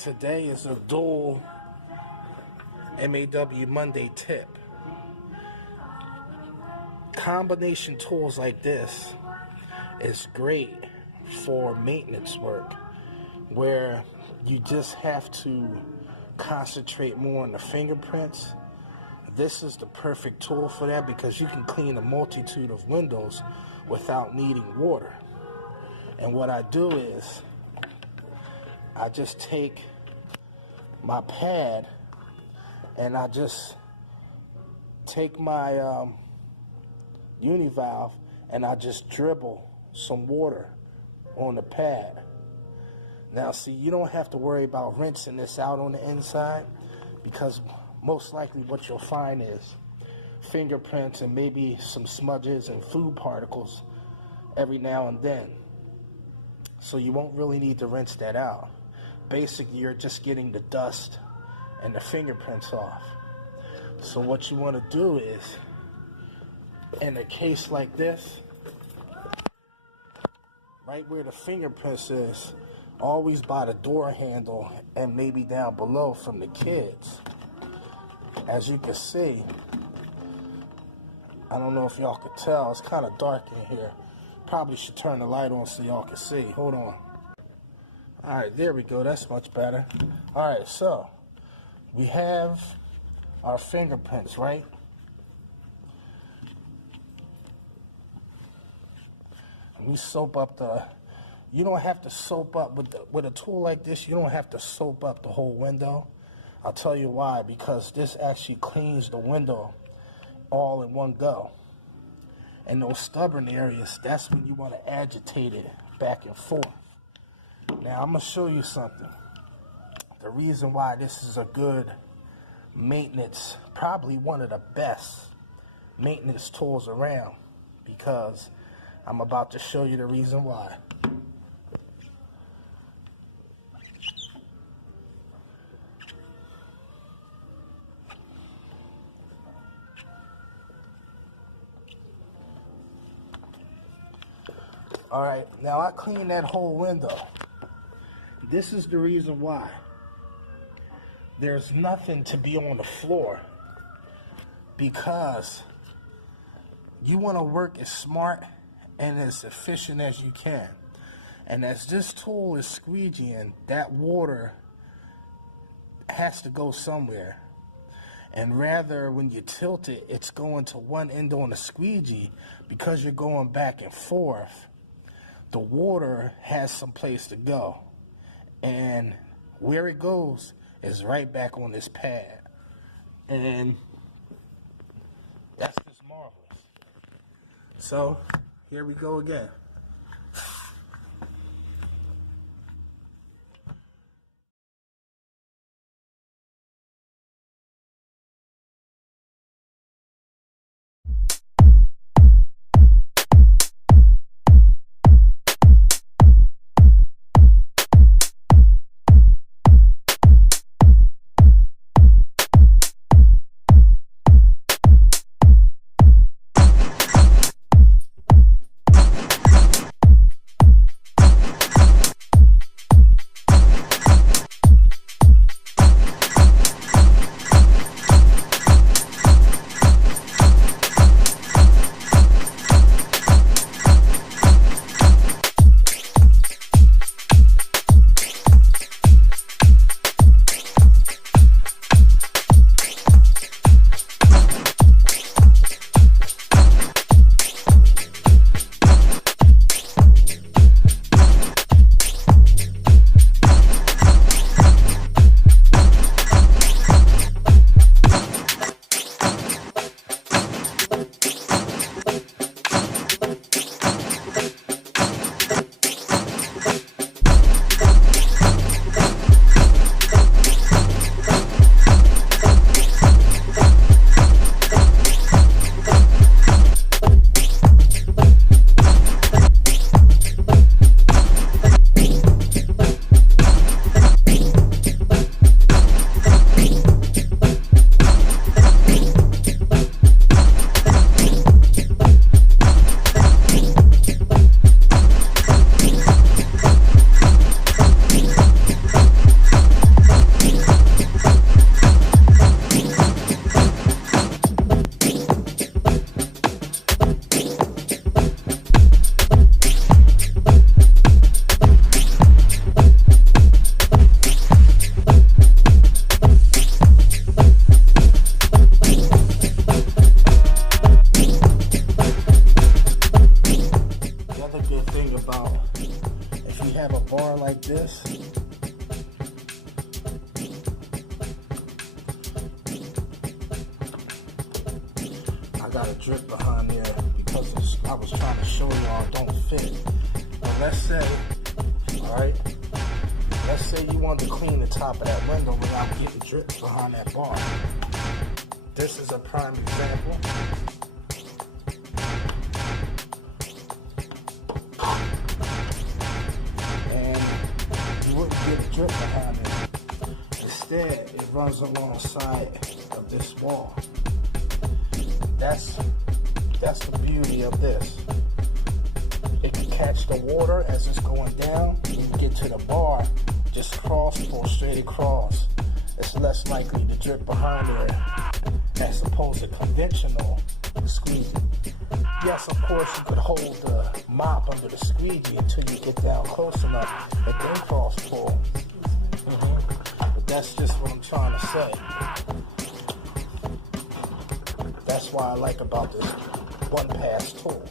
Today is a Daul M.A.W. Monday tip. Combination tools like this is great for maintenance work where you just have to concentrate more on the fingerprints. This is the perfect tool for that because you can clean a multitude of windows without needing water. And what I do is I just take my pad and I just take my univalve and I just dribble some water on the pad. Now see, you don't have to worry about rinsing this out on the inside because most likely what you'll find is fingerprints and maybe some smudges and food particles every now and then. So you won't really need to rinse that out. Basically, you're just getting the dust and the fingerprints off. So what you want to do is, in a case like this, right where the fingerprints is, always by the door handle and maybe down below from the kids. As you can see, I don't know if y'all can tell, it's kind of dark in here. Probably should turn the light on so y'all can see. Hold on. Alright, there we go. That's much better. Alright, so we have our fingerprints, right? We soap up the... You don't have to soap up with a tool like this. You don't have to soap up the whole window. I'll tell you why. Because this actually cleans the window all in one go. And those stubborn areas, that's when you want to agitate it back and forth. Now, I'm going to show you something. The reason why this is a good maintenance, probably one of the best maintenance tools around, because I'm about to show you the reason why. Alright, now I cleaned that whole window. This is the reason why. There's nothing to be on the floor because you want to work as smart and as efficient as you can. And as this tool is squeegeeing, that water has to go somewhere. And rather, when you tilt it, it's going to one end on the squeegee because you're going back and forth. The water has some place to go. And where it goes is right back on this pad. And that's just marvelous. So, here we go again. have a bar like this, I got a drip behind there because I was trying to show y'all it don't fit. But let's say, alright, let's say you want to clean the top of that window without getting drips behind that bar. This is a prime example. And you wouldn't get a drip behind it. Instead, it runs alongside of this wall. That's the beauty of this. It can catch the water as it's going down. When you get to the bar, just pull straight across. It's less likely to drip behind there as opposed to conventional squeegee. Yes, of course, you could hold the mop under the squeegee until you get down close enough and then cross pull. But that's just what I'm trying to say. That's why I like about this one pass tool.